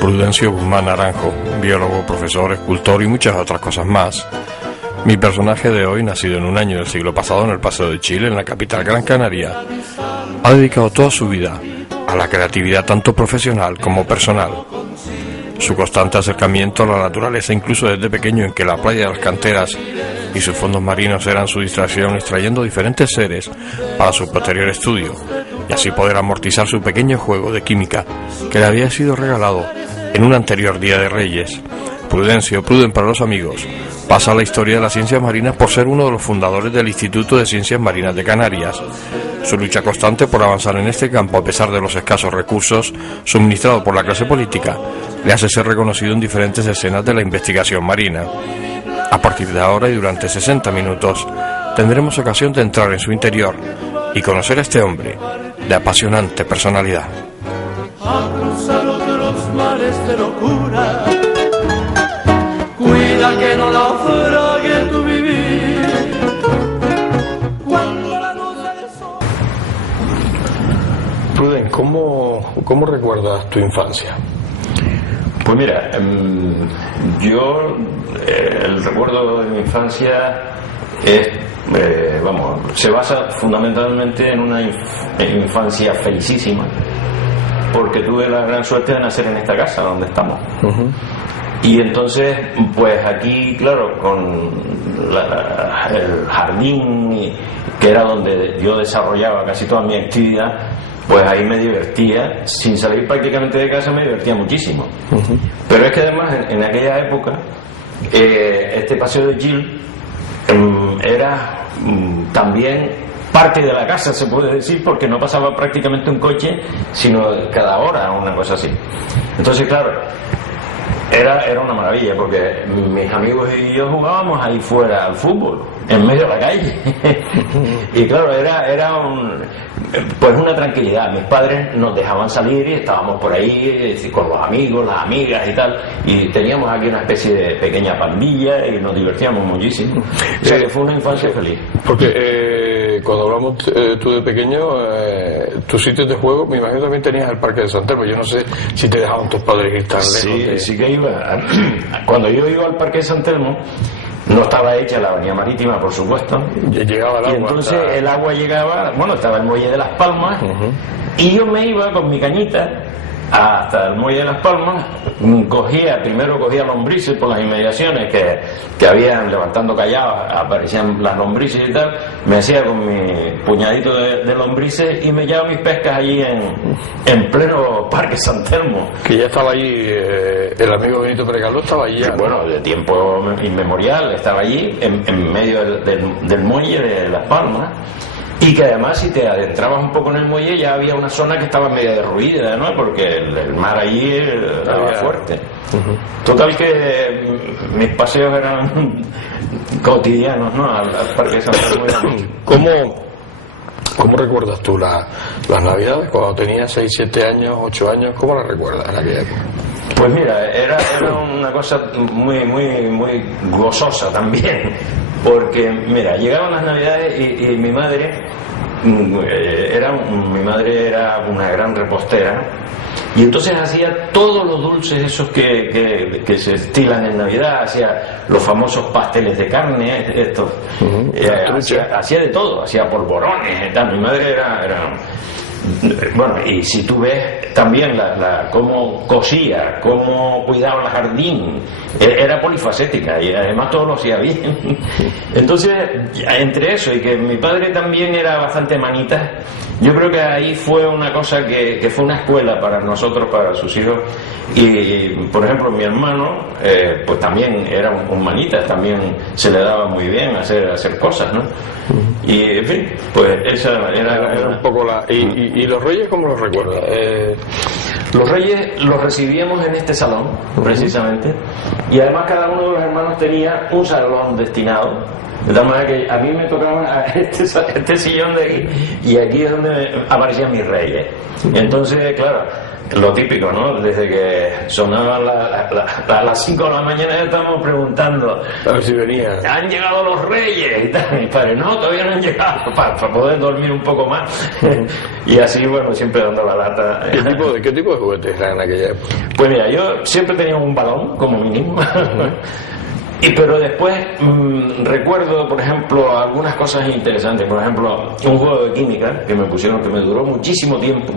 Prudencio Guzmán Naranjo, biólogo, profesor, escultor y muchas otras cosas más. Mi personaje de hoy, nacido en un año del siglo pasado en el Paseo de Chile, en la capital Gran Canaria, ha dedicado toda su vida a la creatividad tanto profesional como personal. Su constante acercamiento a la naturaleza, incluso desde pequeño, en que la playa de las canteras y sus fondos marinos eran su distracción, extrayendo diferentes seres para su posterior estudio, y así poder amortizar su pequeño juego de química que le había sido regalado en un anterior Día de Reyes. Pruden para los amigos, pasa a la historia de las ciencias marinas por ser uno de los fundadores del Instituto de Ciencias Marinas de Canarias. Su lucha constante por avanzar en este campo, a pesar de los escasos recursos suministrados por la clase política, le hace ser reconocido en diferentes escenas de la investigación marina. A partir de ahora y durante 60 minutos tendremos ocasión de entrar en su interior y conocer a este hombre de apasionante personalidad. A cruzar otros mares de locura, cuida que no naufrague tu vivir. Cuando la luz del sol... Pruden, ¿cómo recuerdas tu infancia? Pues mira, yo el recuerdo de mi infancia es, se basa fundamentalmente en una infancia felicísima, porque tuve la gran suerte de nacer en esta casa donde estamos. Uh-huh. Y entonces, pues aquí, claro, con el jardín, que era donde yo desarrollaba casi toda mi actividad, pues ahí me divertía, sin salir prácticamente de casa me divertía muchísimo. Uh-huh. Pero es que además en aquella época, este Paseo de Gil era también parte de la casa, se puede decir, porque no pasaba prácticamente un coche, sino cada hora, una cosa así. Entonces, claro, era una maravilla, porque mis amigos y yo jugábamos ahí fuera al fútbol, en medio de la calle. Y claro, era pues una tranquilidad. Mis padres nos dejaban salir y estábamos por ahí con los amigos, las amigas y tal, y teníamos aquí una especie de pequeña pandilla y nos divertíamos muchísimo. O sea que fue una infancia feliz. Porque cuando hablamos tú de pequeño, tus sitios de juego, me imagino también tenías el Parque de San Telmo. Yo no sé si te dejaban tus padres ir tan lejos. Sí que iba. Cuando yo iba al Parque de San Telmo, no estaba hecha la avenida marítima, por supuesto. Llegaba el agua. Y entonces el agua llegaba, estaba el muelle de Las Palmas, uh-huh. Y yo me iba con mi cañita hasta el muelle de Las Palmas, primero cogía lombrices por las inmediaciones que habían, levantando callados, aparecían las lombrices y tal, me hacía con mi puñadito de lombrices y me llevaba mis pescas allí en pleno Parque San Telmo. Que ya estaba allí, el amigo Benito Precaló estaba allí. Sí, bueno, de tiempo inmemorial, estaba allí en medio del muelle de Las Palmas. Y que además, si te adentrabas un poco en el muelle, ya había una zona que estaba media derruida, ¿no? Porque el mar allí estaba fuerte. Uh-huh. Total que mis paseos eran cotidianos, ¿no? Al Parque de San Telmo. ¿Cómo recuerdas tú las Navidades cuando tenías 6, 7 años, 8 años? ¿Cómo las recuerdas en aquella época? Pues mira, era una cosa muy, muy, muy gozosa también, porque mira, llegaban las Navidades y mi madre era una gran repostera, y entonces hacía todos los dulces esos que se estilan en Navidad, hacía los famosos pasteles de carne, estos, hacía de todo, hacía polvorones y tal. Mi madre era Bueno, y si tú ves también cómo cosía, cómo cuidaba el jardín, era polifacética y además todo lo hacía bien. Entonces, entre eso y que mi padre también era bastante manita, yo creo que ahí fue una cosa que fue una escuela para nosotros, para sus hijos. Y por ejemplo, mi hermano, pues también era un manita, también se le daba muy bien hacer cosas, ¿no? Y en fin, pues esa era un poco la... ¿Y los Reyes cómo los recuerdas? Los Reyes los recibíamos en este salón, precisamente, y además cada uno de los hermanos tenía un salón destinado, de tal manera que a mí me tocaba este sillón de aquí, y aquí es donde aparecían mis reyes. Entonces, claro, lo típico, ¿no? Desde que sonaban a las 5 de la mañana ya estábamos preguntando a ver si venían. ¿Han llegado los reyes? Y tal. Mi padre, no, todavía no han llegado, para poder dormir un poco más. Y así, bueno, siempre dando la lata. ¿Qué tipo de juguetes eran en aquella época? Pues mira, yo siempre tenía un balón, como mínimo. Pero después recuerdo, por ejemplo, algunas cosas interesantes. Por ejemplo, un juego de química que me pusieron, que me duró muchísimo tiempo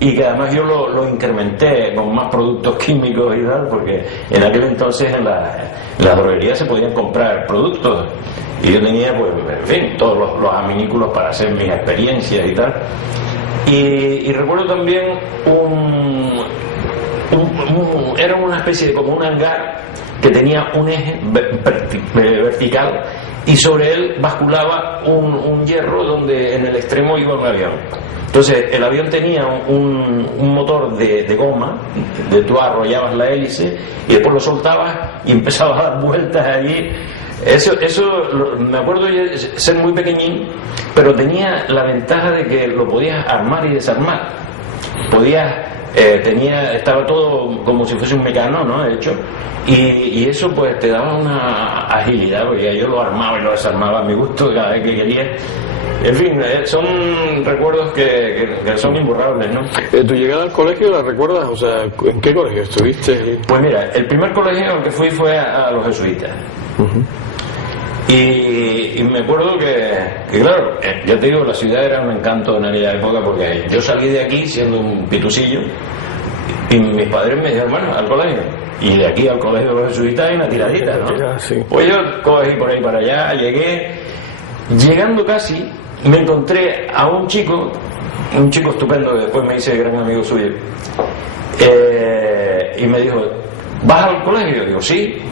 y que además yo lo incrementé con más productos químicos y tal, porque en aquel entonces en la droguería se podían comprar productos y yo tenía, pues, en fin, todos los aminículos para hacer mis experiencias y tal. Y recuerdo también era una especie de como un hangar que tenía un eje vertical y sobre él basculaba un hierro donde en el extremo iba un avión. Entonces el avión tenía un motor de goma, tú arrollabas la hélice y después lo soltabas y empezabas a dar vueltas allí. Eso me acuerdo yo ser muy pequeñín, pero tenía la ventaja de que lo podías armar y desarmar. Estaba todo como si fuese un mecano, ¿no? Hecho, y eso pues te daba una agilidad, porque yo lo armaba y lo desarmaba a mi gusto cada vez que quería. En fin, son recuerdos que son imborrables, ¿no? ¿Tu llegada al colegio la recuerdas? O sea, ¿en qué colegio estuviste? Pues mira, el primer colegio al que fui fue a los jesuitas. Y me acuerdo que claro, ya te digo, la ciudad era un encanto en aquella época, porque yo salí de aquí siendo un pitucillo y mis padres me dijeron, bueno, al colegio. Y de aquí al colegio de los jesuitas hay una tiradita, ¿no? Sí. Pues yo cogí por ahí para allá, llegando casi, me encontré a un chico estupendo, que después me hice gran amigo suyo, y me dijo, ¿vas al colegio? Digo, sí.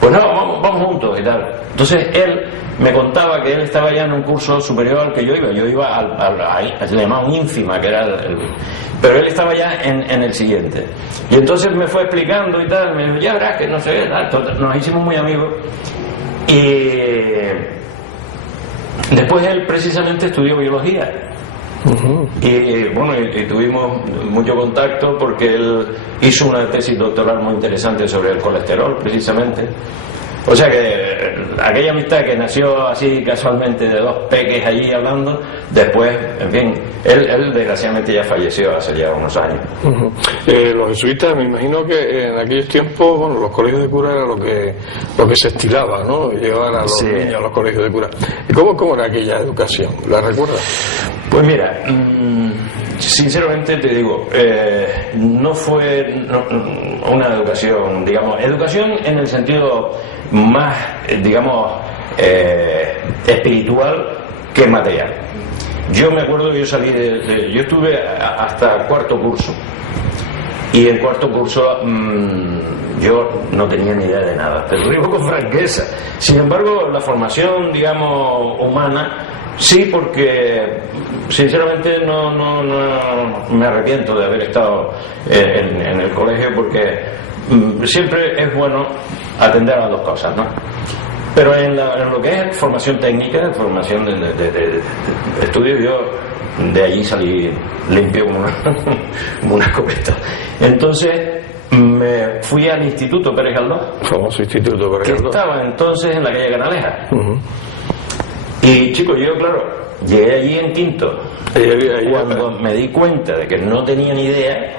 Pues no, vamos juntos y tal. Entonces él me contaba que él estaba ya en un curso superior al que yo iba. Yo iba se le llamaba un ínfima, que era pero él estaba ya en el siguiente. Y entonces me fue explicando y tal, me dijo, ya verás que no sé qué, nos hicimos muy amigos. Y después él precisamente estudió biología. Y bueno, y tuvimos mucho contacto porque él hizo una tesis doctoral muy interesante sobre el colesterol, precisamente. O sea que aquella amistad que nació así casualmente de dos peques allí hablando, después, en fin, él desgraciadamente ya falleció hace ya unos años. Los jesuitas, me imagino que en aquellos tiempos, bueno, los colegios de cura era lo que se estilaba, ¿no? Llevar a los niños a los colegios de cura. ¿Y cómo era aquella educación? ¿La recuerdas? Pues mira, sinceramente te digo, no fue una educación, digamos, educación en el sentido más, digamos, espiritual que material. Yo me acuerdo que yo salí yo estuve hasta cuarto curso, y en cuarto curso yo no tenía ni idea de nada, te lo digo con franqueza. Sin embargo, la formación, digamos, humana, sí, porque sinceramente no me arrepiento de haber estado en el colegio, porque siempre es bueno atender a las dos cosas, ¿no? Pero en lo que es formación técnica, formación de estudio, yo de allí salí limpio como una escopeta. Entonces me fui al Instituto Pérez Galdós, famoso Instituto Pérez Galdós, que estaba entonces en la calle Canaleja. Y chicos, yo claro, llegué allí en quinto. Cuando me di cuenta de que no tenía ni idea,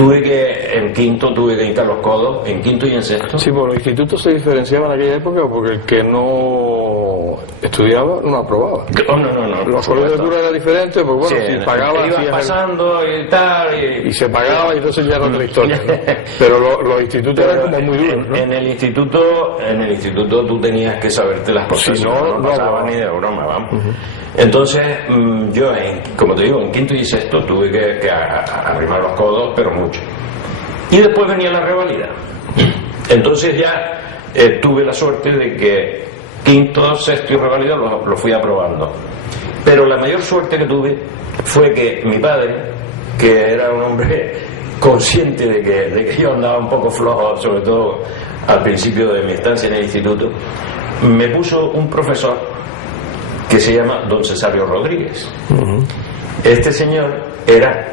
en quinto tuve que hincar los codos, en quinto y en sexto. Sí, pues los institutos se diferenciaban en aquella época porque el que no estudiaba no aprobaba. No. Los colegios de cura era diferente, pues bueno, Sí, si pagaba, ibas pasando y tal. Y se pagaba y entonces ya era otra historia, ¿no? Pero los institutos eran como muy duros, ¿no? En el instituto tú tenías que saberte las cosas, Si no pasaba ni de broma, vamos. Entonces, yo, como te digo, en quinto y sexto tuve que arrimar los codos, pero mucho. Y después venía la revalida. Entonces ya tuve la suerte de que quinto, sexto y revalida lo fui aprobando. Pero la mayor suerte que tuve fue que mi padre, que era un hombre consciente de que yo andaba un poco flojo, sobre todo al principio de mi estancia en el instituto, me puso un profesor que se llama don Cesario Rodríguez. Este señor era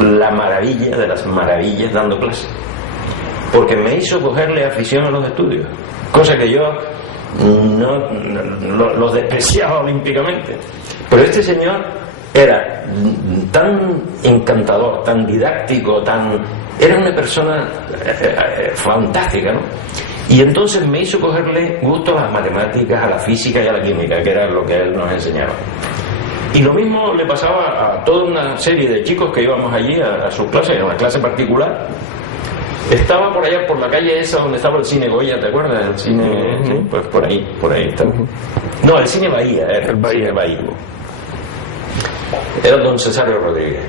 la maravilla de las maravillas dando clases, porque me hizo cogerle afición a los estudios, cosa que yo los despreciaba olímpicamente. Pero este señor era tan encantador, tan didáctico, era una persona fantástica, ¿no? Y entonces me hizo cogerle gusto a las matemáticas, a la física y a la química, que era lo que él nos enseñaba. Y lo mismo le pasaba a toda una serie de chicos que íbamos allí a sus clases, a una clase particular. Estaba por allá, por la calle esa donde estaba el cine Goya, ¿te acuerdas? El cine, sí, pues por ahí estaba. No, el cine Bahía, era el Bahía. Era don Cesario Rodríguez.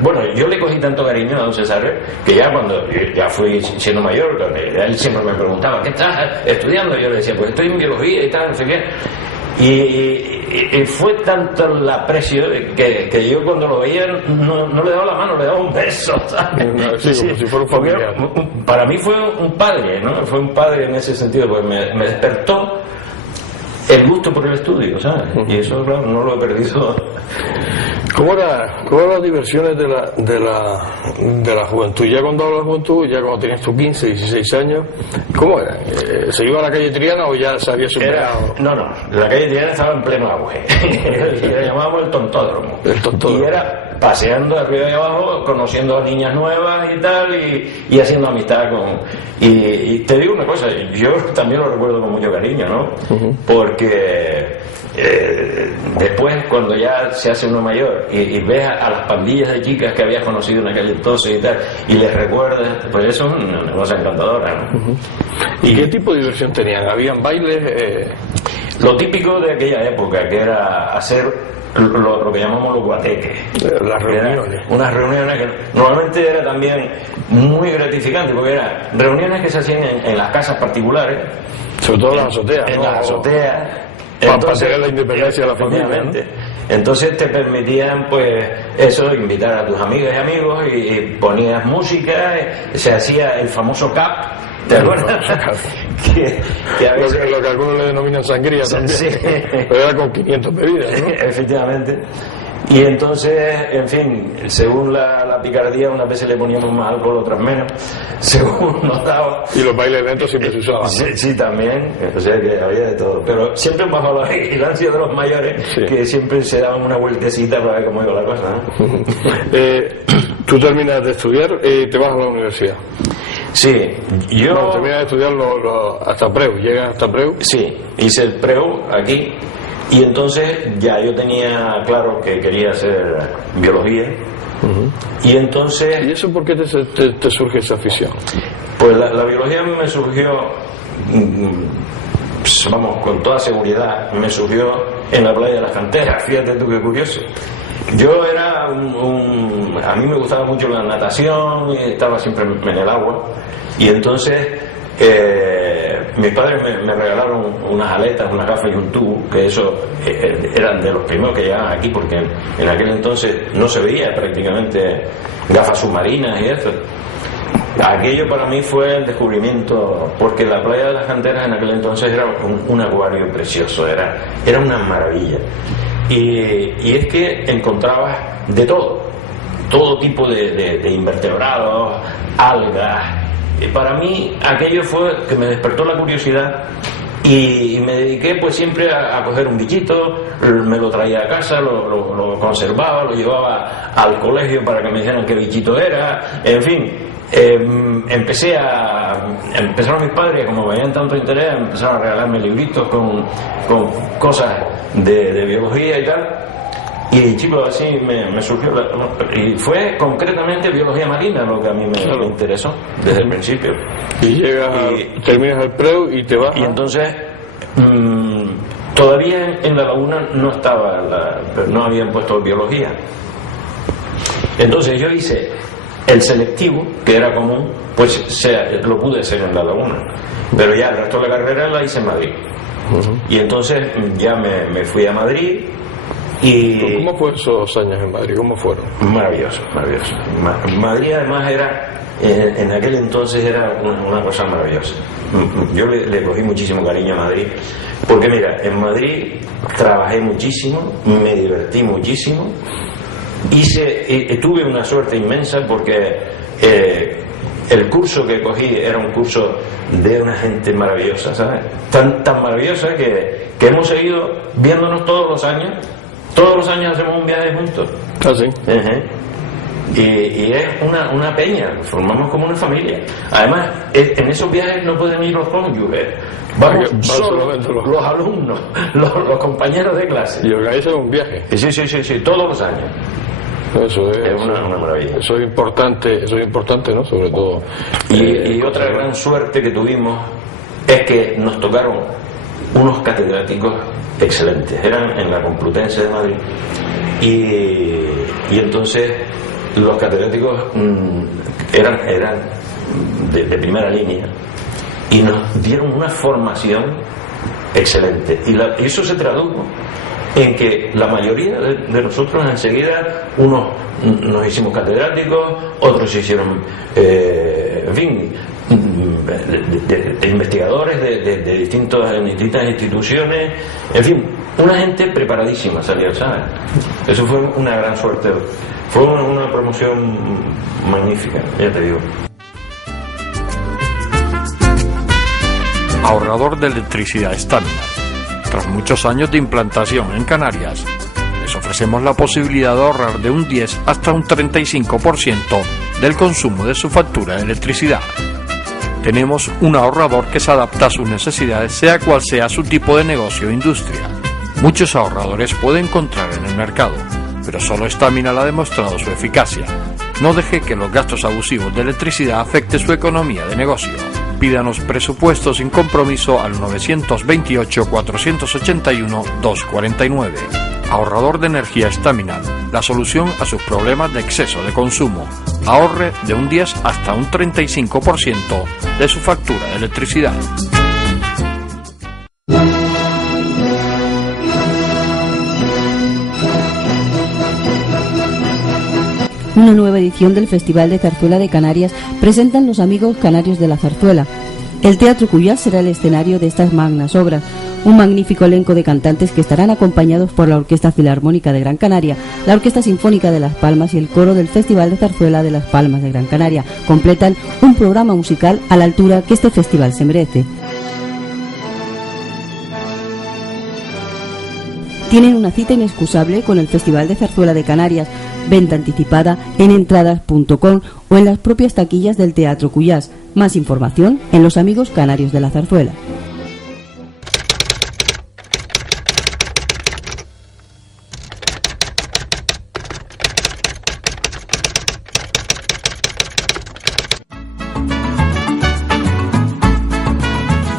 Bueno, yo le cogí tanto cariño a don Cesario que ya cuando ya fui siendo mayor, él siempre me preguntaba, ¿qué estás estudiando? Y yo le decía, pues estoy en biología y tal, no sé qué. Y fue tanto el aprecio que yo cuando lo veía no le daba la mano, le daba un beso, ¿sabes? Sí, como si fuera un familiar. Para mí fue un padre, ¿no? Fue un padre en ese sentido, porque me despertó el gusto por el estudio, ¿sabes? Y eso, claro, no lo he perdido. ¿Cómo eran las diversiones de la juventud? Ya cuando hablas de la juventud, ya cuando tenías tus 15, 16 años, ¿cómo era? ¿Se iba a la calle Triana o ya se había superado? No, la calle Triana estaba en pleno auge. Le llamábamos el tontódromo. Y era paseando arriba y abajo, conociendo a niñas nuevas y tal, y haciendo amistad con... Y te digo una cosa, yo también lo recuerdo con mucho cariño, ¿no? Porque... después cuando ya se hace uno mayor y ves a las pandillas de chicas que habías conocido en aquel entonces y tal, y les recuerdas, pues eso es una cosa encantadora, ¿no? ¿Y qué tipo de diversión tenían? ¿Habían bailes? Lo típico de aquella época, que era hacer lo que llamamos los guateques, las reuniones, unas reuniones que normalmente era también muy gratificante, porque eran reuniones que se hacían en las casas particulares, sobre todo en las azoteas, en las azoteas. Para tener la independencia de la familia, ¿no? Entonces te permitían, pues, eso, invitar a tus amigas y amigos y ponías música, se hacía el famoso cap, ¿te acuerdas? que a veces... lo que algunos le denominan sangría también, sí. Pero era con 500 bebidas, ¿no? Efectivamente. Y entonces, en fin, según la picardía, unas veces le poníamos más alcohol, otras menos, según nos daba. Y los bailes lentos siempre se usaban, ¿no? Sí, también, o sea que había de todo. Pero siempre bajo la vigilancia de los mayores, sí, que siempre se daban una vueltecita para ver cómo iba la cosa, ¿no? Tú terminas de estudiar y te vas a la universidad. Sí, yo... No, terminas de estudiar hasta Preu, llegas hasta Preu. Sí, hice el Preu aquí. Y entonces ya yo tenía claro que quería hacer biología. Y entonces... ¿Y eso por qué te surge esa afición? Pues la biología me surgió, vamos, con toda seguridad, me surgió en la playa de las Canteras. Fíjate tú qué curioso. Yo era a mí me gustaba mucho la natación, y estaba siempre en el agua. Y entonces... mis padres me regalaron unas aletas, unas gafas y un tubo, que eso eran de los primeros que llegaban aquí, porque en aquel entonces no se veía prácticamente gafas submarinas y eso. Aquello para mí fue el descubrimiento, porque la playa de las Canteras en aquel entonces era un acuario precioso, era una maravilla. Y es que encontrabas de todo tipo de invertebrados, algas. Para mí aquello fue que me despertó la curiosidad y me dediqué pues siempre a coger un bichito, me lo traía a casa, lo conservaba, lo llevaba al colegio para que me dijeran qué bichito era, en fin, empezaron mis padres, como veían tanto interés, empezaron a regalarme libritos con cosas de biología y tal. Y chicos, así me surgió y fue concretamente biología marina lo que a mí me interesó desde el principio. Y terminas el preu y te vas. Y entonces todavía en la laguna no habían puesto biología. Entonces yo hice el selectivo, que era común, pues lo pude hacer en la laguna, pero ya el resto de la carrera la hice en Madrid. Y entonces ya me fui a Madrid. Y ¿cómo fueron esos años en Madrid? ¿Cómo fueron? Maravilloso. Madrid además en aquel entonces era una cosa maravillosa. Yo le cogí muchísimo cariño a Madrid, porque mira, en Madrid trabajé muchísimo, me divertí muchísimo, tuve una suerte inmensa porque el curso que cogí era un curso de una gente maravillosa, ¿sabes? Tan maravillosa que hemos seguido viéndonos todos los años. Todos los años hacemos un viaje juntos. ¿Ah, sí? Y es una peña, formamos como una familia. Además, en esos viajes no pueden ir los cónyuges, vamos solo los alumnos, los compañeros de clase. ¿Y organizan un viaje? Sí, todos los años. Eso es una maravilla. Eso es importante, ¿no? Sobre todo. Y otra gran suerte que tuvimos es que nos tocaron unos catedráticos excelentes. Eran en la Complutense de Madrid. Y entonces los catedráticos eran de primera línea y nos dieron una formación excelente. Y eso se tradujo en que la mayoría de nosotros enseguida, unos nos hicimos catedráticos, otros se hicieron en fin, de investigadores de distintas instituciones, en fin, una gente preparadísima salió, ¿sabes? Eso fue una gran suerte, fue una promoción magnífica, ya te digo. Ahorrador de electricidad Stamina. Tras muchos años de implantación en Canarias, les ofrecemos la posibilidad de ahorrar de un 10 hasta un 35% del consumo de su factura de electricidad. Tenemos un ahorrador que se adapta a sus necesidades, sea cual sea su tipo de negocio o industria. Muchos ahorradores puede encontrar en el mercado, pero solo Stamina ha demostrado su eficacia. No deje que los gastos abusivos de electricidad afecten su economía de negocio. Pídanos presupuesto sin compromiso al 921-481-249. Ahorrador de energía Stamina, la solución a sus problemas de exceso de consumo. Ahorre de un 10 hasta un 35% de su factura de electricidad. Una nueva edición del Festival de Zarzuela de Canarias presentan los amigos canarios de la zarzuela. El Teatro Cuyás será el escenario de estas magnas obras. Un magnífico elenco de cantantes que estarán acompañados por la Orquesta Filarmónica de Gran Canaria, la Orquesta Sinfónica de Las Palmas y el Coro del Festival de Zarzuela de Las Palmas de Gran Canaria. Completan un programa musical a la altura que este festival se merece. Tienen una cita inexcusable con el Festival de Zarzuela de Canarias. Venta anticipada en entradas.com o en las propias taquillas del Teatro Cuyás. Más información en Los Amigos Canarios de la Zarzuela.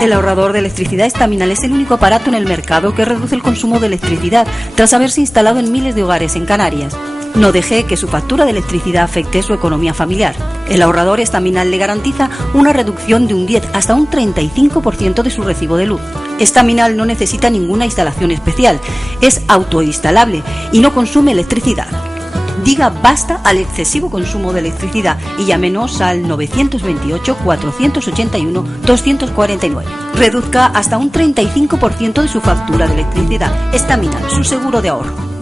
El ahorrador de electricidad Staminal es el único aparato en el mercado que reduce el consumo de electricidad tras haberse instalado en miles de hogares en Canarias. No deje que su factura de electricidad afecte su economía familiar. El ahorrador Staminal le garantiza una reducción de un 10 hasta un 35% de su recibo de luz. Staminal no necesita ninguna instalación especial, es autoinstalable y no consume electricidad. Diga basta al excesivo consumo de electricidad y llámenos al 928-481-249. Reduzca hasta un 35% de su factura de electricidad. Staminal, su seguro de ahorro.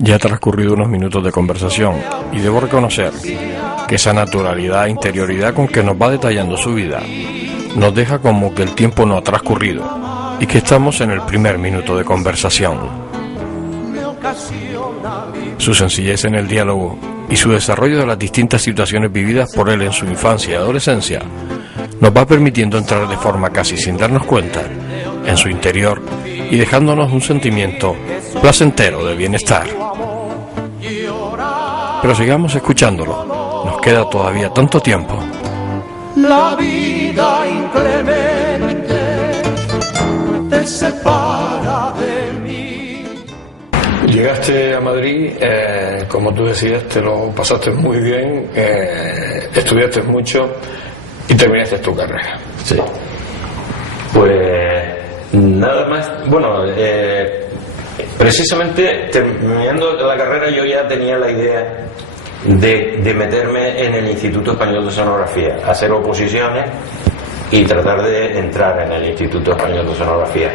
Ya Ya transcurrido unos minutos de conversación y debo reconocer que esa naturalidad e interioridad con que nos va detallando su vida nos deja como que el tiempo no ha transcurrido y que estamos en el primer minuto de conversación. Su sencillez en el diálogo y su desarrollo de las distintas situaciones vividas por él en su infancia y adolescencia nos va permitiendo entrar de forma casi sin darnos cuenta en su interior y dejándonos un sentimiento placentero de bienestar. Pero sigamos escuchándolo, nos queda todavía tanto tiempo. La vida inclemente te separa de mí. Llegaste a Madrid, como tú decías, te lo pasaste muy bien, estudiaste mucho y terminaste tu carrera. Sí. Pues nada más, bueno, precisamente terminando la carrera yo ya tenía la idea de meterme en el Instituto Español de Sonografía, hacer oposiciones y tratar de entrar en el Instituto Español de Sonografía.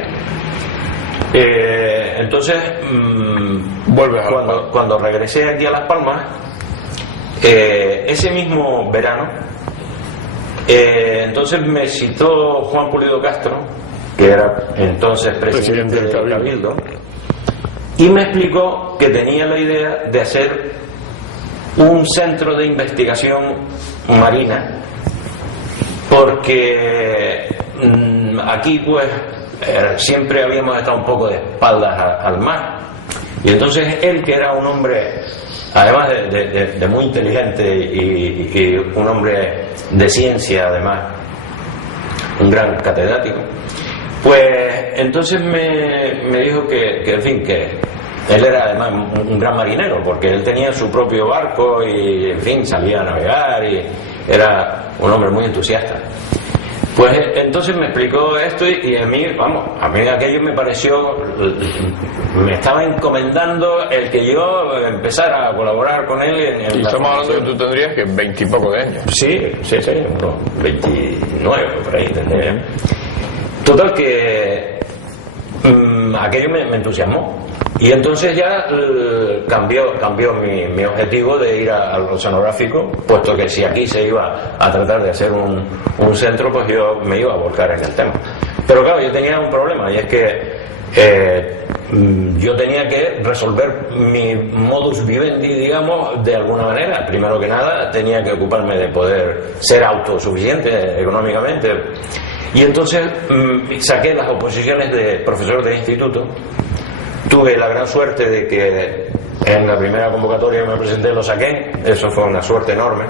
Entonces, cuando regresé aquí a Las Palmas, ese mismo verano, entonces me citó Juan Pulido Castro, que era entonces presidente del Cabildo, y me explicó que tenía la idea de hacer un centro de investigación marina, porque aquí pues siempre habíamos estado un poco de espaldas al mar, y entonces él, que era un hombre además de muy inteligente y un hombre de ciencia, además un gran catedrático, pues entonces me dijo que en fin, que él era además un gran marinero, porque él tenía su propio barco y en fin salía a navegar y era un hombre muy entusiasta. Pues entonces me explicó esto y a mí, vamos, a mí aquello me pareció, me estaba encomendando el que yo empezara a colaborar con él en y estamos hablando de que tú tendrías que 20 y poco de años. Sí, unos 29 por ahí tendría. Total que aquello me entusiasmó. Y entonces ya cambió mi objetivo de ir al oceanográfico, puesto que si aquí se iba a tratar de hacer un centro, pues yo me iba a volcar en el tema. Pero claro, yo tenía un problema, y es que yo tenía que resolver mi modus vivendi, digamos, de alguna manera. Primero que nada, tenía que ocuparme de poder ser autosuficiente económicamente. Y entonces saqué las oposiciones de profesor de instituto. Tuve la gran suerte de que en la primera convocatoria que me presenté lo saqué, eso fue una suerte enorme,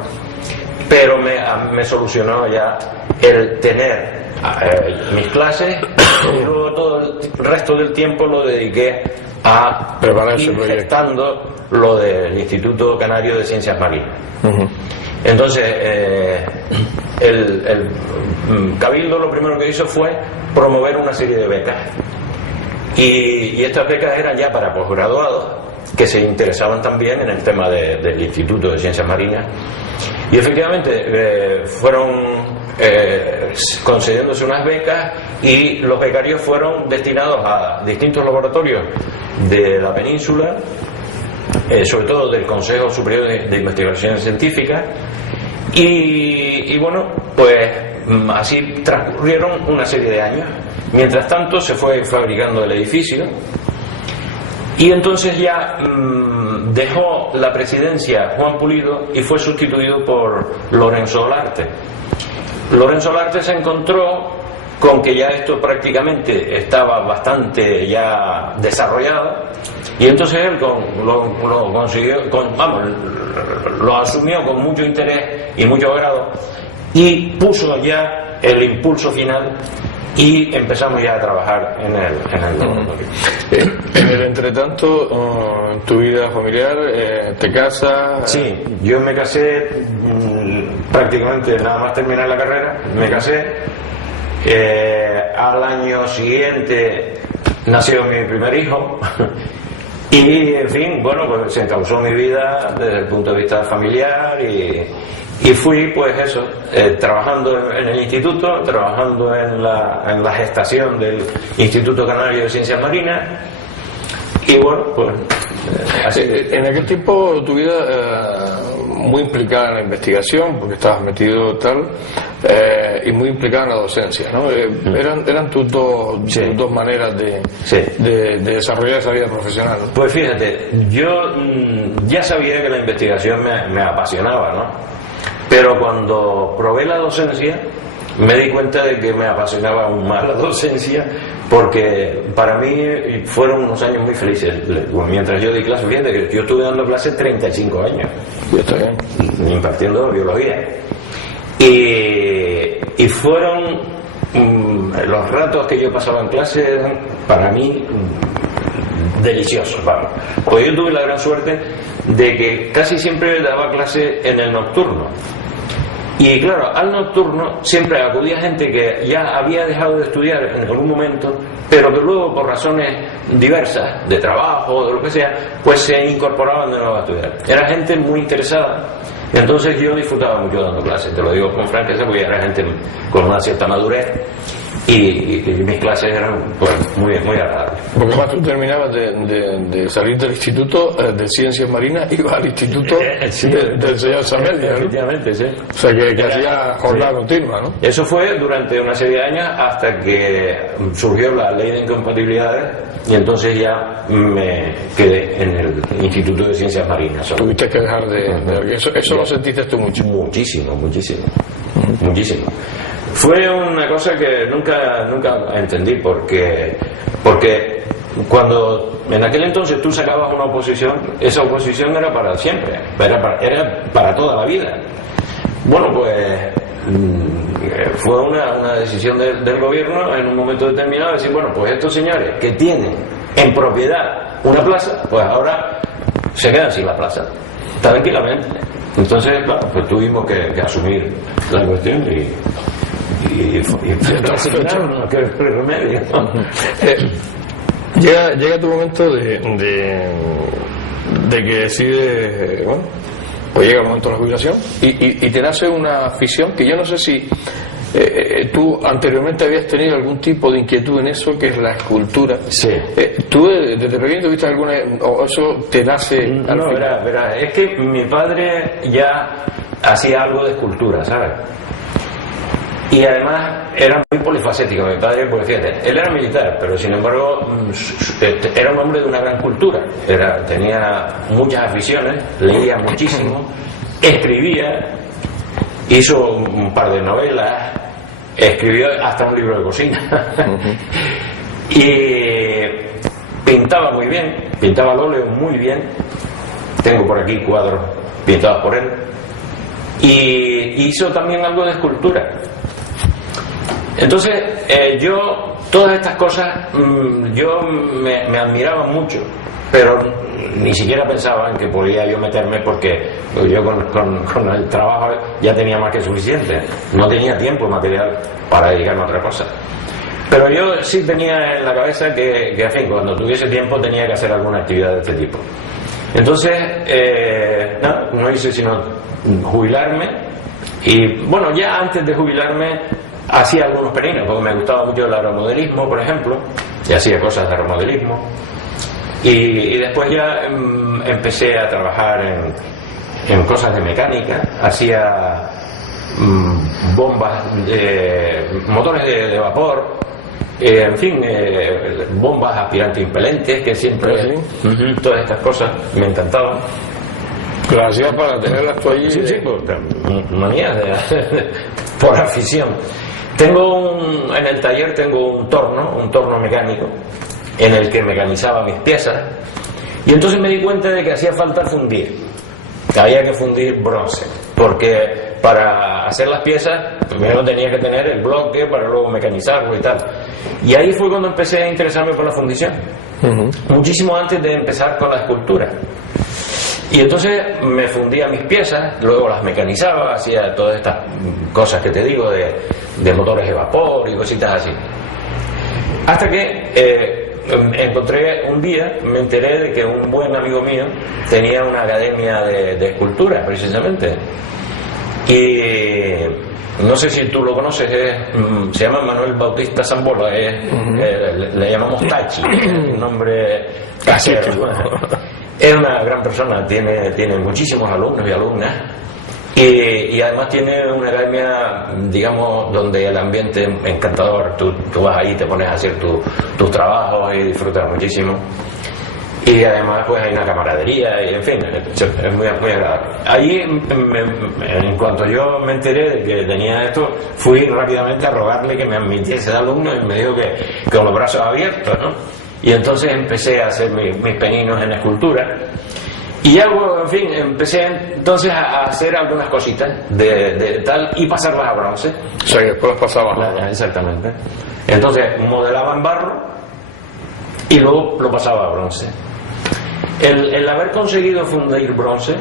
pero me solucionó ya el tener mis clases, y luego todo el resto del tiempo lo dediqué a ir gestando lo del Instituto Canario de Ciencias Marinas. Entonces el Cabildo lo primero que hizo fue promover una serie de becas. Y estas becas eran ya para posgraduados que se interesaban también en el tema del Instituto de Ciencias Marinas, y efectivamente fueron concediéndose unas becas, y los becarios fueron destinados a distintos laboratorios de la península, sobre todo del Consejo Superior de Investigaciones Científicas, y bueno, pues así transcurrieron una serie de años. Mientras tanto se fue fabricando el edificio, y entonces ya dejó la presidencia Juan Pulido y fue sustituido por Lorenzo Olarte. Lorenzo Olarte se encontró con que ya esto prácticamente estaba bastante ya desarrollado, y entonces él lo consiguió, lo asumió con mucho interés y mucho agrado, y puso ya el impulso final, y empezamos ya a trabajar en el laboratorio. En el entretanto, en tu vida familiar, ¿te casas? Sí, yo me casé prácticamente nada más terminar la carrera, me casé. Al año siguiente nació mi primer hijo. Y en fin, bueno, pues se encauzó mi vida desde el punto de vista familiar, y fui, pues eso, trabajando en el instituto, trabajando en la gestación del Instituto Canario de Ciencias Marinas, y bueno, pues En aquel tiempo tu vida muy implicada en la investigación, porque estabas metido tal, y muy implicada en la docencia, ¿no? Eran tus dos maneras de desarrollar esa vida profesional, ¿no? Pues fíjate, yo ya sabía que la investigación me apasionaba, ¿no? Pero cuando probé la docencia me di cuenta de que me apasionaba aún más la docencia, porque para mí fueron unos años muy felices mientras yo di clases. Fíjate que yo estuve dando clases 35 años, impartiendo biología, y fueron los ratos que yo pasaba en clase para mí deliciosos, vamos. Pues yo tuve la gran suerte de que casi siempre daba clase en el nocturno. Y claro, al nocturno siempre acudía gente que ya había dejado de estudiar en algún momento, pero que luego por razones diversas, de trabajo o de lo que sea, pues se incorporaban de nuevo a estudiar. Era gente muy interesada. Entonces yo disfrutaba mucho dando clases, te lo digo con franqueza, porque era gente con una cierta madurez y mis clases eran pues, muy agradables. Porque más tú terminabas de salir del instituto de Ciencias Marinas, ibas al instituto del señor Samedia, ¿no? Efectivamente, sí. O sea que hacía jornada continua, ¿no? Eso fue durante una serie de años hasta que surgió la ley de incompatibilidades y entonces ya me quedé en el Instituto de Ciencias Marinas. Tuviste que dejar de eso lo sentiste tú mucho. Muchísimo. Fue una cosa que nunca entendí, porque cuando en aquel entonces tú sacabas una oposición, esa oposición era para siempre, era para toda la vida. Bueno, pues fue una decisión del gobierno en un momento determinado decir, bueno, pues estos señores que tienen en propiedad una plaza, pues ahora se quedan sin la plaza, tranquilamente. Entonces, claro, pues tuvimos que asumir la cuestión y no, qué remedio. Llega tu momento de que decide, bueno, pues llega el momento de la jubilación y te nace una afición que yo no sé si tú anteriormente habías tenido algún tipo de inquietud en eso, que es la escultura. Sí. ¿Tú desde pequeño tuviste alguna, o eso te nace? No, verá, es que mi padre ya hacía algo de escultura, ¿sabes? Y además era muy polifacético mi padre, porque fíjate, él era militar, pero sin embargo era un hombre de una gran cultura, tenía muchas aficiones, leía muchísimo, escribía, hizo un par de novelas, escribió hasta un libro de cocina y pintaba muy bien, pintaba al óleo muy bien, tengo por aquí cuadros pintados por él, y hizo también algo de escultura. Entonces yo todas estas cosas yo me admiraba mucho, pero ni siquiera pensaba en que podía yo meterme, porque yo con el trabajo ya tenía más que suficiente, no tenía tiempo material para dedicarme a otra cosa. Pero yo sí tenía en la cabeza que en fin, cuando tuviese tiempo tenía que hacer alguna actividad de este tipo. Entonces no hice sino jubilarme, y bueno, ya antes de jubilarme hacía algunos pininos, porque me gustaba mucho el aeromodelismo, por ejemplo, y hacía cosas de aeromodelismo, y después ya empecé a trabajar en cosas de mecánica, hacía bombas, motores de vapor, en fin, bombas aspirantes impelentes, que siempre todas estas cosas me encantaban. Gracias para tenerlas tú allí. Sí, pues, manías por afición. En el taller tengo un torno mecánico en el que mecanizaba mis piezas, y entonces me di cuenta de que hacía falta fundir, que había que fundir bronce, porque para hacer las piezas primero tenía que tener el bloque para luego mecanizarlo y tal, y ahí fue cuando empecé a interesarme por la fundición, muchísimo antes de empezar con la escultura. Y entonces me fundía mis piezas, luego las mecanizaba, hacía todas estas cosas que te digo de motores de vapor y cositas así. Hasta que encontré un día, me enteré de que un buen amigo mío tenía una academia de escultura, precisamente. Y no sé si tú lo conoces, se llama Manuel Bautista Zambola, le llamamos Tachi, un nombre casero. Es una gran persona, tiene muchísimos alumnos y alumnas, y además tiene una academia, digamos, donde el ambiente es encantador. Tú vas ahí, te pones a hacer tus trabajos y disfrutas muchísimo. Y además pues hay una camaradería y en fin, es muy agradable. Ahí, en cuanto yo me enteré de que tenía esto, fui rápidamente a rogarle que me admitiese de alumno, y me dijo que con los brazos abiertos, ¿no? Y entonces empecé a hacer mis pininos en escultura. Y algo, en fin, empecé entonces a hacer algunas cositas de tal, y pasarlas a bronce. O sea, que después las pasaba. Exactamente. Entonces modelaba en barro y luego lo pasaba a bronce. El haber conseguido fundir bronce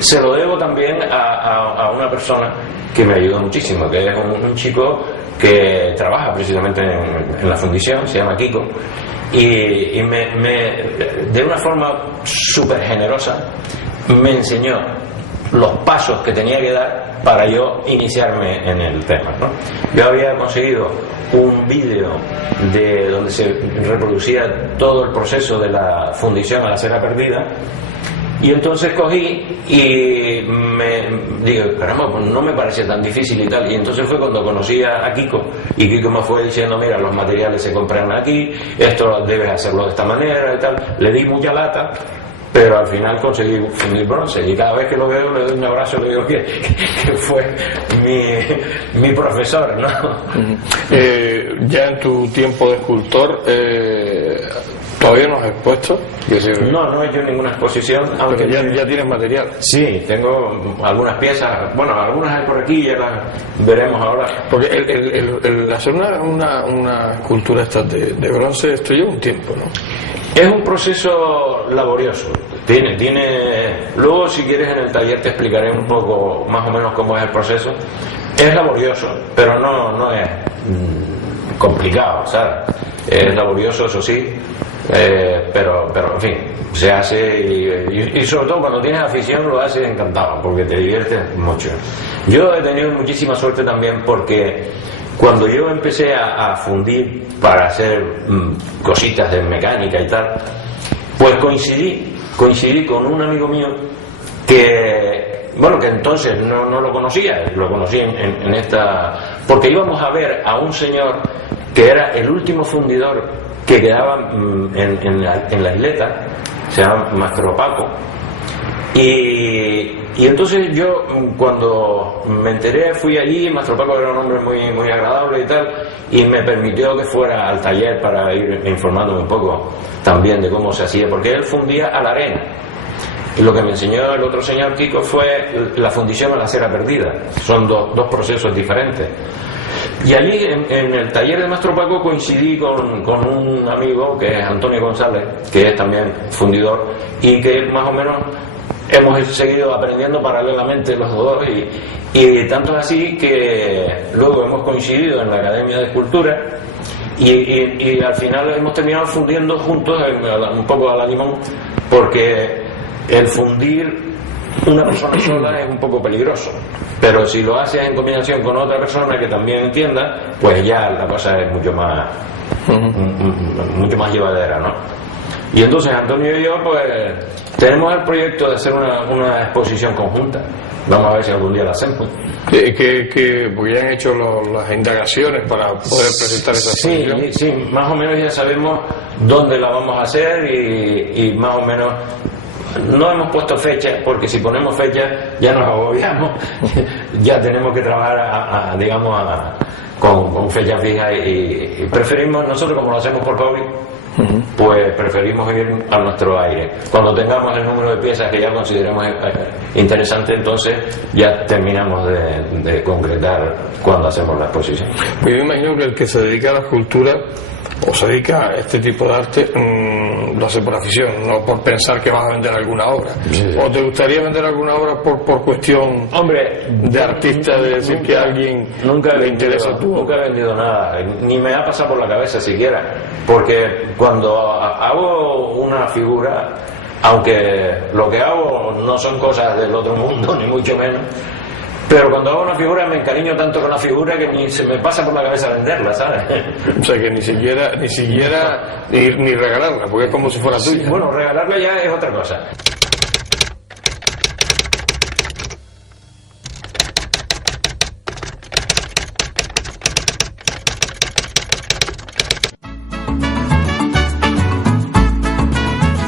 se lo debo también a una persona que me ayudó muchísimo, que es un chico que trabaja precisamente en la fundición, se llama Kiko, y de una forma súper generosa me enseñó los pasos que tenía que dar para yo iniciarme en el tema, ¿no? Yo había conseguido un vídeo de donde se reproducía todo el proceso de la fundición a la cera perdida, y entonces cogí y me digo, caramba, pues no me parecía tan difícil y tal. Y entonces fue cuando conocí a Kiko, y Kiko me fue diciendo, mira, los materiales se compran aquí, esto debes hacerlo de esta manera y tal. Le di mucha lata, pero al final conseguí fundir bronce, y cada vez que lo veo le doy un abrazo, le digo que fue mi profesor, ¿no? Ya en tu tiempo de escultor, ¿todavía no has expuesto? No, no he hecho ninguna exposición, aunque ya tienes material. Sí, tengo algunas piezas, bueno, algunas hay por aquí, ya las veremos ahora. Porque el hacer una escultura esta de bronce, esto lleva un tiempo, ¿no? Es un proceso laborioso. Luego, si quieres, en el taller te explicaré un poco más o menos cómo es el proceso. Es laborioso, pero no es complicado, ¿sabes? Es laborioso, eso sí, pero en fin, se hace, y sobre todo cuando tienes afición lo haces encantado, porque te diviertes mucho. Yo he tenido muchísima suerte también, porque cuando yo empecé a fundir para hacer cositas de mecánica y tal, pues coincidí con un amigo mío que entonces no lo conocía, lo conocí en esta, porque íbamos a ver a un señor que era el último fundidor que quedaba en la isleta, se llama Mastro Paco. Y entonces yo, cuando me enteré, fui allí. Mastro Paco era un hombre muy agradable y tal, y me permitió que fuera al taller para ir informándome un poco también de cómo se hacía, porque él fundía a la arena. Y lo que me enseñó el otro señor Kiko fue la fundición a la cera perdida. Son dos procesos diferentes. Y allí en el taller de Mastro Paco coincidí con un amigo que es Antonio González, que es también fundidor, y que más o menos hemos seguido aprendiendo paralelamente los dos, y tanto es así que luego hemos coincidido en la Academia de Escultura, y al final hemos terminado fundiendo juntos un poco a la limón, porque el fundir una persona sola es un poco peligroso, pero si lo haces en combinación con otra persona que también entienda, pues ya la cosa es mucho más llevadera, ¿no? Y entonces Antonio y yo pues tenemos el proyecto de hacer una exposición conjunta. Vamos a ver si algún día la hacemos. Porque ya han hecho las indagaciones para poder presentar esa exposición. Sí, más o menos ya sabemos dónde la vamos a hacer, y más o menos no hemos puesto fecha, porque si ponemos fecha ya nos agobiamos. Ya tenemos que trabajar con fecha fija, y preferimos, nosotros como lo hacemos por hobby, pues preferimos ir a nuestro aire. Cuando tengamos el número de piezas que ya consideremos interesante, entonces ya terminamos de concretar cuando hacemos la exposición. Pues yo imagino que el que se dedica a la escultura o se dedica a este tipo de arte lo hace por afición, no por pensar que vas a vender alguna obra. Sí. ¿O te gustaría vender alguna obra por cuestión de artista, de decir que a alguien le interesa tú? Nunca he vendido nada, ni me ha pasado por la cabeza siquiera, porque cuando hago una figura, aunque lo que hago no son cosas del otro mundo, ni mucho menos, Pero cuando hago una figura me encariño tanto con la figura que ni se me pasa por la cabeza venderla, ¿sabes? O sea que ni siquiera ni regalarla, porque es como si fuera tuya. Sí, bueno, regalarla ya es otra cosa.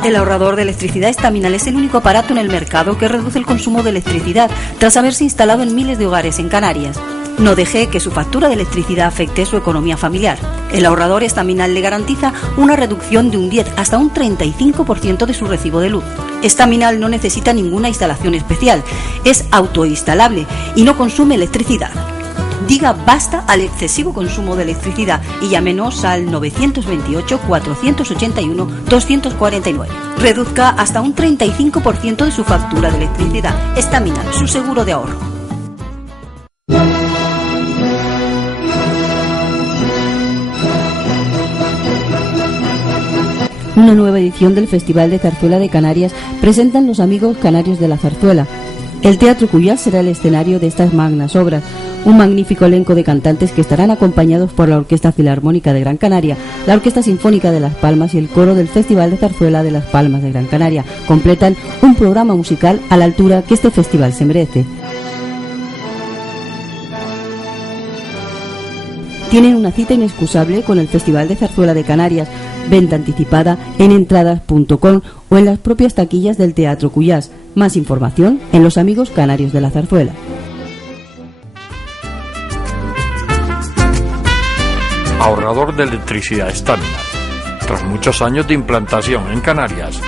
El ahorrador de electricidad Estaminal es el único aparato en el mercado que reduce el consumo de electricidad tras haberse instalado en miles de hogares en Canarias. No deje que su factura de electricidad afecte su economía familiar. El ahorrador Estaminal le garantiza una reducción de un 10 hasta un 35% de su recibo de luz. Estaminal no necesita ninguna instalación especial, es autoinstalable y no consume electricidad. Diga basta al excesivo consumo de electricidad y llámenos al 928-481-249. Reduzca hasta un 35% de su factura de electricidad. Estaminal, su seguro de ahorro. Una nueva edición del Festival de Zarzuela de Canarias presentan los amigos canarios de la zarzuela. El Teatro Cuyás será el escenario de estas magnas obras. Un magnífico elenco de cantantes que estarán acompañados por la Orquesta Filarmónica de Gran Canaria, la Orquesta Sinfónica de Las Palmas y el coro del Festival de Zarzuela de Las Palmas de Gran Canaria. Completan un programa musical a la altura que este festival se merece. Tienen una cita inexcusable con el Festival de Zarzuela de Canarias. Venta anticipada en entradas.com o en las propias taquillas del Teatro Cuyás. Más información en Los Amigos Canarios de la Zarzuela. Ahorrador de electricidad Estaminal. Tras muchos años de implantación en Canarias,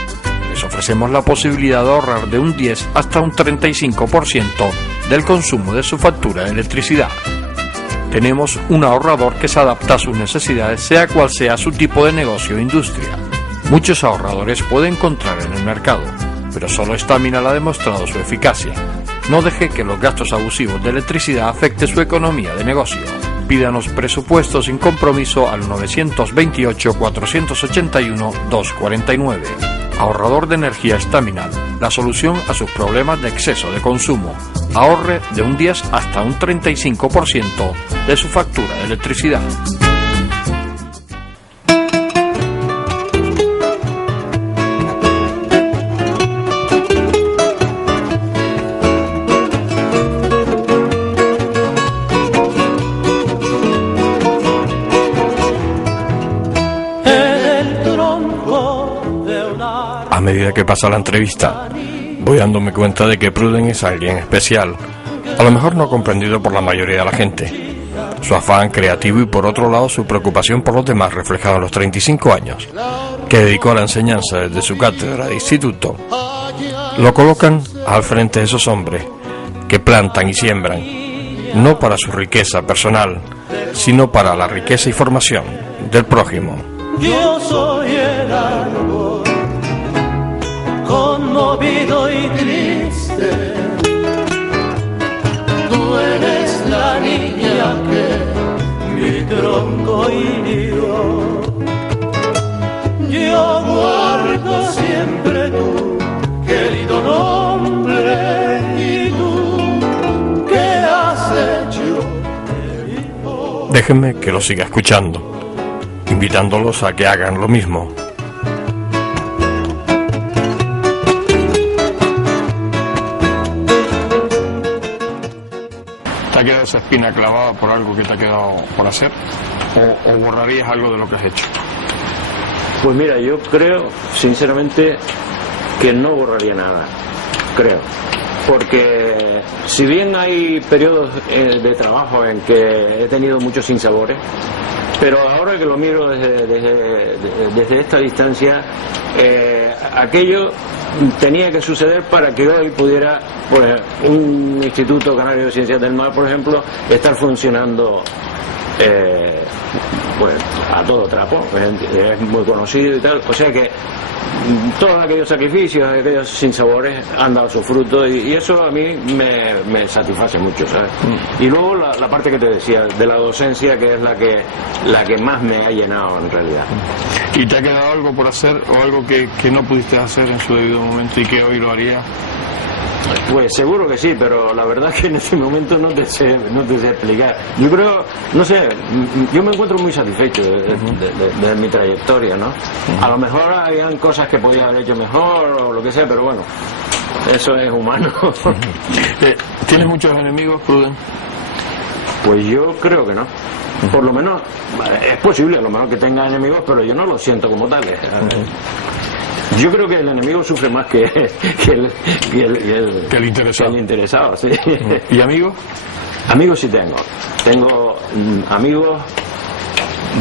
les ofrecemos la posibilidad de ahorrar de un 10 hasta un 35% del consumo de su factura de electricidad. Tenemos un ahorrador que se adapta a sus necesidades, sea cual sea su tipo de negocio o industria. Muchos ahorradores puede encontrar en el mercado, pero solo Estaminal ha demostrado su eficacia. No deje que los gastos abusivos de electricidad afecten su economía de negocio. Pídanos presupuesto sin compromiso al 928-481-249. Ahorrador de energía Estaminal, la solución a sus problemas de exceso de consumo. Ahorre de un 10 hasta un 35% de su factura de electricidad. A medida que pasa la entrevista, voy dándome cuenta de que Pruden es alguien especial, a lo mejor no comprendido por la mayoría de la gente. Su afán creativo y por otro lado su preocupación por los demás reflejado en los 35 años que dedicó a la enseñanza desde su cátedra de instituto, lo colocan al frente de esos hombres que plantan y siembran, no para su riqueza personal, sino para la riqueza y formación del prójimo. Yo soy el árbol, conmovido y triste. Tú eres la niña que mi tronco hirió. Yo guardo siempre tu querido nombre y tú, ¿qué has hecho? Déjenme que lo siga escuchando, invitándolos a que hagan lo mismo. ¿Te ha quedado esa espina clavada por algo que te ha quedado por hacer? ¿O borrarías algo de lo que has hecho? Pues mira, yo creo, sinceramente, que no borraría nada, creo. Porque si bien hay periodos de trabajo en que he tenido muchos sinsabores, pero ahora que lo miro desde esta distancia, aquello tenía que suceder para que hoy pudiera, pues, un Instituto Canario de Ciencias del Mar, por ejemplo, estar funcionando pues a todo trapo, es muy conocido y tal, o sea que todos aquellos sacrificios, aquellos sinsabores han dado su fruto y eso a mí me satisface mucho, ¿sabes? Y luego la parte que te decía de la docencia, que es la que más me ha llenado en realidad. ¿Y te ha quedado algo por hacer o algo que no pudiste hacer en su debido momento y que hoy lo haría? Pues seguro que sí, pero la verdad es que en este momento no te sé explicar. Yo creo, no sé, yo me encuentro muy satisfecho de mi trayectoria, ¿no? A lo mejor habían cosas que podía haber hecho mejor o lo que sea, pero bueno, eso es humano. ¿Tienes muchos enemigos, Pruden? Pues yo creo que no. Por lo menos es posible, a lo mejor que tenga enemigos, pero yo no lo siento como tales. Yo creo que el enemigo sufre más que el interesado. Que el interesado, sí. ¿Y amigos? Amigos sí tengo. Tengo amigos,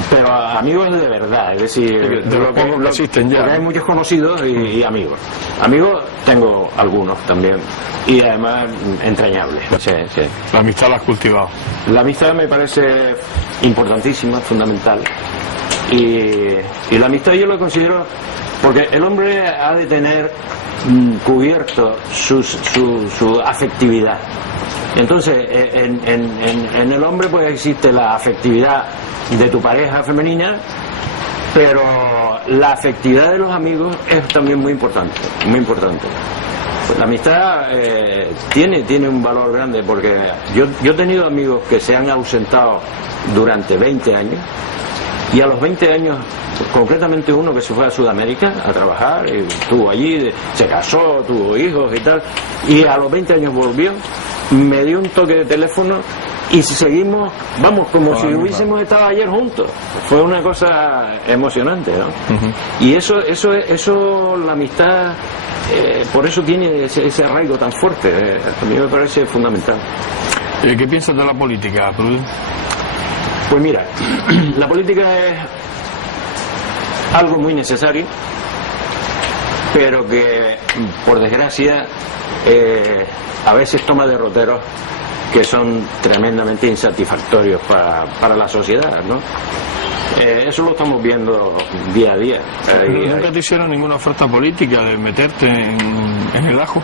pero amigos de verdad, es decir, de lo que existen ya. Porque hay muchos conocidos y amigos. Amigos tengo algunos también, y además entrañables. Sí, sí. La amistad la has cultivado. La amistad me parece importantísima, fundamental. Y la amistad yo lo considero, porque el hombre ha de tener cubierto su afectividad. Entonces, en el hombre pues existe la afectividad de tu pareja femenina, pero la afectividad de los amigos es también muy importante, muy importante. La amistad tiene un valor grande, porque yo he tenido amigos que se han ausentado durante 20 años, y a los 20 años, concretamente uno que se fue a Sudamérica a trabajar, y estuvo allí, se casó, tuvo hijos y tal, y a los 20 años volvió, me dio un toque de teléfono y seguimos, vamos, como si hubiésemos estado ayer juntos. Fue una cosa emocionante, ¿no? Y eso, la amistad, por eso tiene ese arraigo tan fuerte. A mí me parece fundamental. ¿Qué piensas de la política, Pruden? Pues mira, la política es algo muy necesario, pero que, por desgracia, a veces toma derroteros que son tremendamente insatisfactorios para la sociedad, ¿no? Eso lo estamos viendo día a día. ¿Nunca te hicieron ninguna oferta política de meterte en el ajo?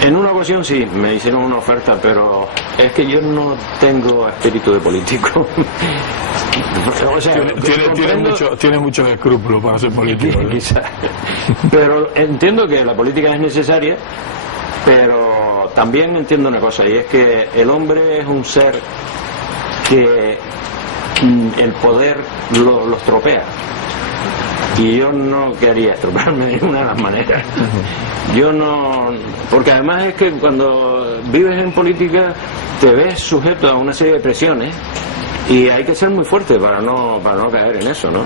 En una ocasión sí, me hicieron una oferta, pero es que yo no tengo espíritu de político. O sea, tiene muchos escrúpulos para ser político, ¿no? Pero entiendo que la política es necesaria, pero también entiendo una cosa, y es que el hombre es un ser que el poder lo estropea. Y yo no quería estropearme de ninguna de las maneras. Yo no... Porque además es que cuando vives en política te ves sujeto a una serie de presiones, y hay que ser muy fuerte para no caer en eso, ¿no?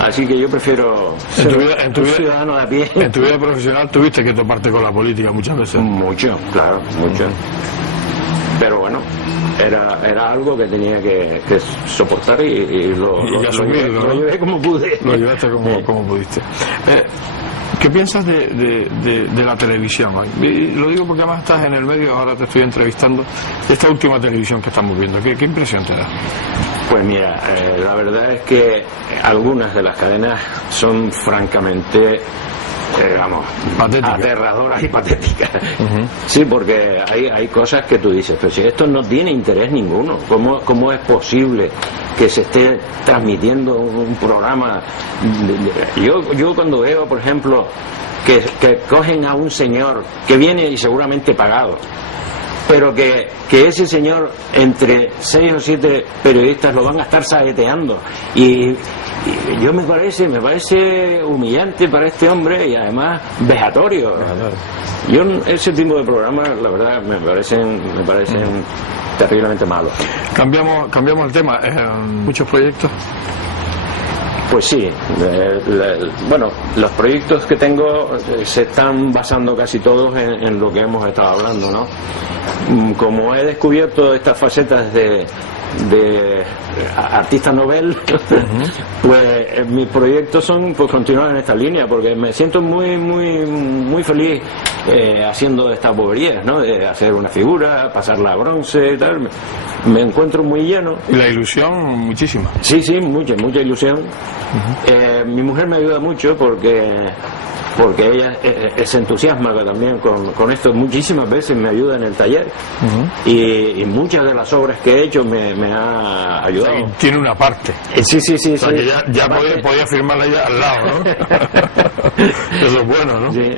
Así que yo prefiero ser un ciudadano de a pie. En tu vida profesional tuviste que toparte con la política muchas veces. Mucho, claro, mucho. Pero bueno, era algo que tenía que soportar y lo llevé como pude. Lo llevaste como pudiste. ¿Qué piensas de la televisión hoy? Y lo digo porque además estás en el medio, ahora te estoy entrevistando, esta última televisión que estamos viendo. ¿Qué impresión te da? Pues mira, la verdad es que algunas de las cadenas son francamente, aterradoras y patéticas. Sí, porque hay cosas que tú dices, pero si esto no tiene interés ninguno, ¿cómo es posible que se esté transmitiendo un programa? Yo cuando veo, por ejemplo, que cogen a un señor que viene y seguramente pagado, pero que ese señor, entre 6 o 7 periodistas lo van a estar saeteando, y yo me parece humillante para este hombre, y además vejatorio. Yo ese tipo de programas, la verdad, me parecen terriblemente malos. Cambiamos el tema. ¿Muchos proyectos? Pues sí, bueno, los proyectos que tengo se están basando casi todos en lo que hemos estado hablando, ¿no? Como he descubierto estas facetas de artista novel, pues mis proyectos son pues continuar en esta línea, porque me siento muy feliz haciendo estas boberías, ¿no? De hacer una figura, pasarla a bronce y tal. Me encuentro muy lleno. Y la ilusión, muchísima. Sí, mucha ilusión. Mi mujer me ayuda mucho, porque porque ella se entusiasma también con esto. Muchísimas veces me ayuda en el taller, y muchas de las obras que he hecho me ha ayudado. O sea, tiene una parte. Sí. O sea, que ya podía firmarla ya al lado, ¿no? Eso es bueno, ¿no? Sí.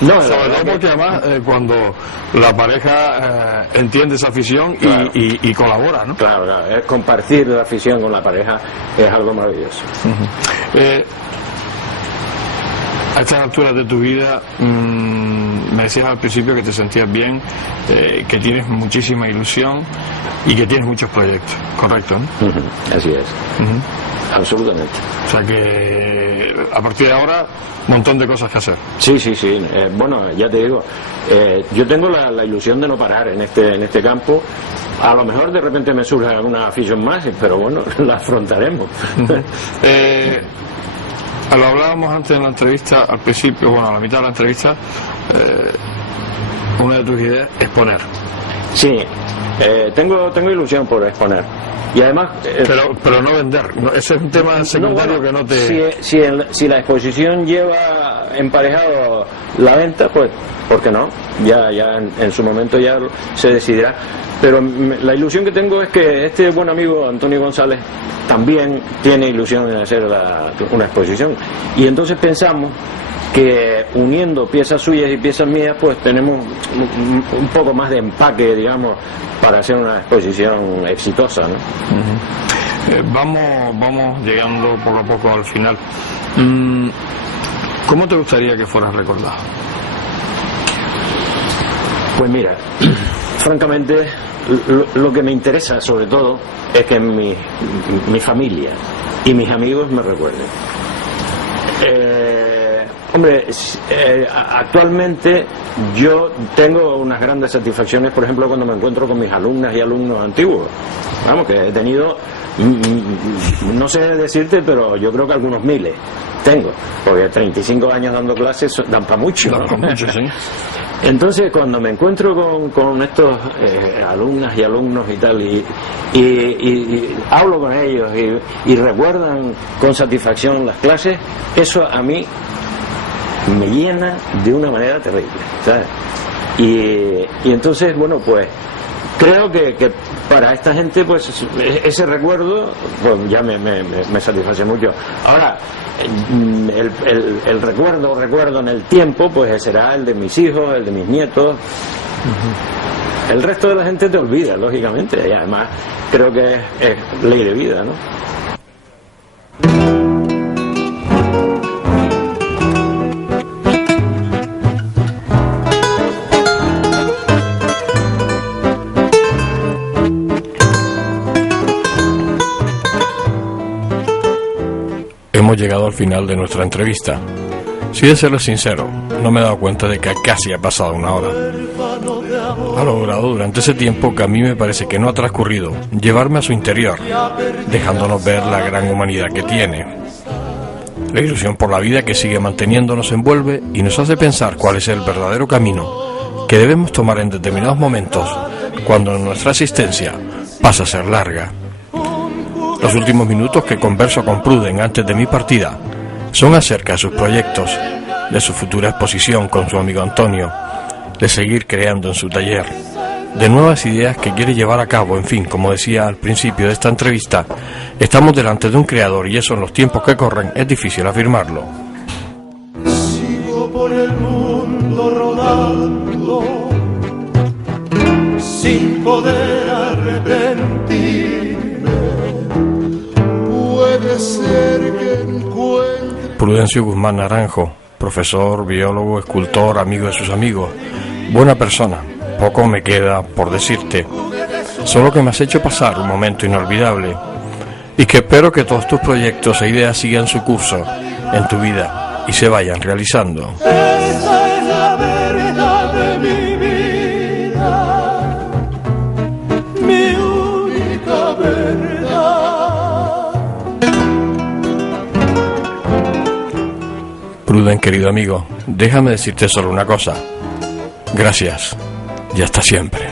No, sobre todo porque además cuando la pareja entiende esa afición, claro, y colabora, ¿no? Claro, es compartir la afición con la pareja, es algo maravilloso. A estas alturas de tu vida, me decías al principio que te sentías bien, que tienes muchísima ilusión y que tienes muchos proyectos, ¿correcto? ¿No? Así es. Absolutamente. O sea que a partir de ahora, un montón de cosas que hacer. Sí. Bueno, ya te digo, yo tengo la ilusión de no parar en este campo. A lo mejor de repente me surge alguna afición más, pero bueno, la afrontaremos. Lo hablábamos antes en la entrevista, al principio, bueno, a la mitad de la entrevista, una de tus ideas es exponer. Sí, tengo ilusión por exponer. Y además... pero no vender, ese es un tema secundario que no te... Si la exposición lleva emparejado la venta, pues, ¿por qué no? Ya en su momento ya se decidirá. Pero la ilusión que tengo es que este buen amigo Antonio González también tiene ilusión en hacer una exposición. Y entonces pensamos que uniendo piezas suyas y piezas mías, pues tenemos un poco más de empaque, digamos, para hacer una exposición exitosa, ¿no? Vamos llegando poco a poco al final. ¿Cómo te gustaría que fueras recordado? Pues mira, francamente, lo que me interesa sobre todo es que mi familia y mis amigos me recuerden. Hombre, actualmente yo tengo unas grandes satisfacciones, por ejemplo, cuando me encuentro con mis alumnas y alumnos antiguos. Vamos, que he tenido, no sé decirte, pero yo creo que algunos miles tengo, porque 35 años dando clases dan para mucho. Dan para mucho, sí. Entonces, cuando me encuentro con estos alumnas y alumnos y tal, y hablo con ellos y recuerdan con satisfacción las clases, eso a mí me llena de una manera terrible, ¿sabes? Y entonces, bueno, pues creo que para esta gente, pues ese recuerdo, pues ya me satisface mucho. Ahora, el recuerdo en el tiempo, pues será el de mis hijos, el de mis nietos. El resto de la gente te olvida, lógicamente, y además creo que es ley de vida, ¿no? Hemos llegado al final de nuestra entrevista. Si de serles sincero, no me he dado cuenta de que casi ha pasado una hora. Ha logrado durante ese tiempo, que a mí me parece que no ha transcurrido, llevarme a su interior, dejándonos ver la gran humanidad que tiene. La ilusión por la vida que sigue manteniendo nos envuelve y nos hace pensar cuál es el verdadero camino que debemos tomar en determinados momentos, cuando nuestra existencia pasa a ser larga. Los últimos minutos que converso con Pruden antes de mi partida son acerca de sus proyectos, de su futura exposición con su amigo Antonio, de seguir creando en su taller, de nuevas ideas que quiere llevar a cabo. En fin, como decía al principio de esta entrevista, estamos delante de un creador y eso en los tiempos que corren es difícil afirmarlo. Sigo por el mundo rodando sin poder arrepentirme. Puede ser que encuentre... Prudencio Guzmán Naranjo, profesor, biólogo, escultor, amigo de sus amigos, buena persona. Poco me queda por decirte, solo que me has hecho pasar un momento inolvidable y que espero que todos tus proyectos e ideas sigan su curso en tu vida y se vayan realizando. Esa es la verdad de mi vida, mi única verdad. Pruden, querido amigo, déjame decirte solo una cosa. Gracias y hasta siempre.